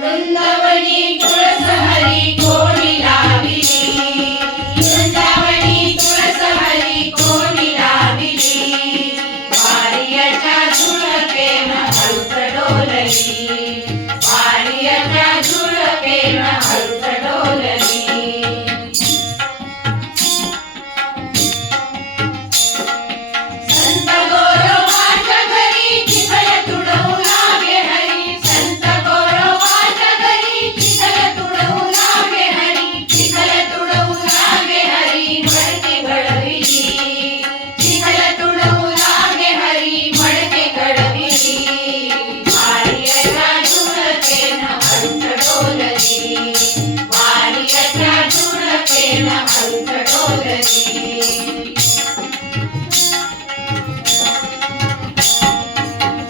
वृंदावनी तुळस हरी कोणी लाविली, वृंदावनी तुळस हरी कोणी लाविली, वारियाच्या झुळकेन हळूच डोलली, वारियाच्या झुळकेन हळूच डोलली. संत गोरोबाच्या घरी चिखल तुडवू लागे हरी, संत गोरोबाच्या घरी चिखल तुडवू लागे हरी, चिखल तुडवू लागे हरी मडके घडविली, चिखल तुडवू लागे हरी मडके घडविली, वारियाच्या झुळकेन हळूच डोलली, वारियाच्या झुळकेन हळूच डोलली.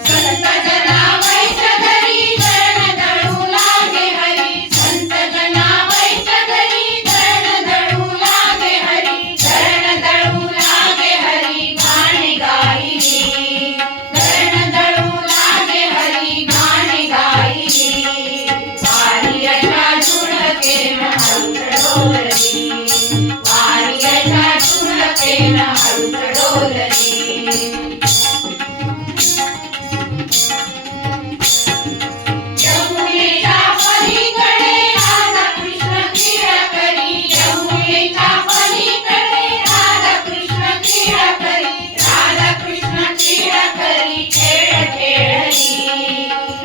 संत जनाबाईच्या घरी दळण दळू लागे हरी, संत जनाबाईच्या घरी दळण दळू लागे हरी, दळण दळू लागे हरी गाणे गायली, दळण दळू लागे हरी गाणे गायली, वारियाच्या झुळकेन हळूच डोलली, वारियाच्या झुळकेन हळूच डोलली. यमुनेच्या पलीकडे राधाकृष्ण क्रीडा करी, यमुनेच्या पलीकडे राधाकृष्ण क्रीडा करी, राधाकृष्ण क्रीडा करी खेळ खेळली,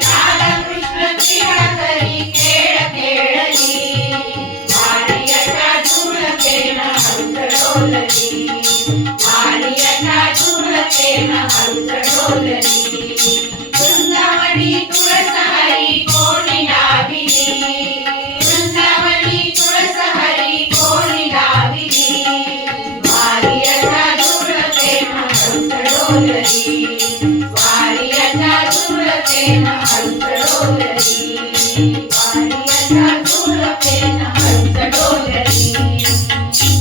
राधाकृष्ण क्रीडा करी खेळ खेळली, वारियाच्या झुळकेन हळूच डोलली, वारियाच्या झुळकेन हळूच डोलली. वृंदावनी तुळस हरी कोणी लाविली, वृंदावनी तुळस हरी कोणी लाविली, वारियाच्या झुळकेन हळूच डोलली, वारियाच्या झुळकेन हळूच डोलली.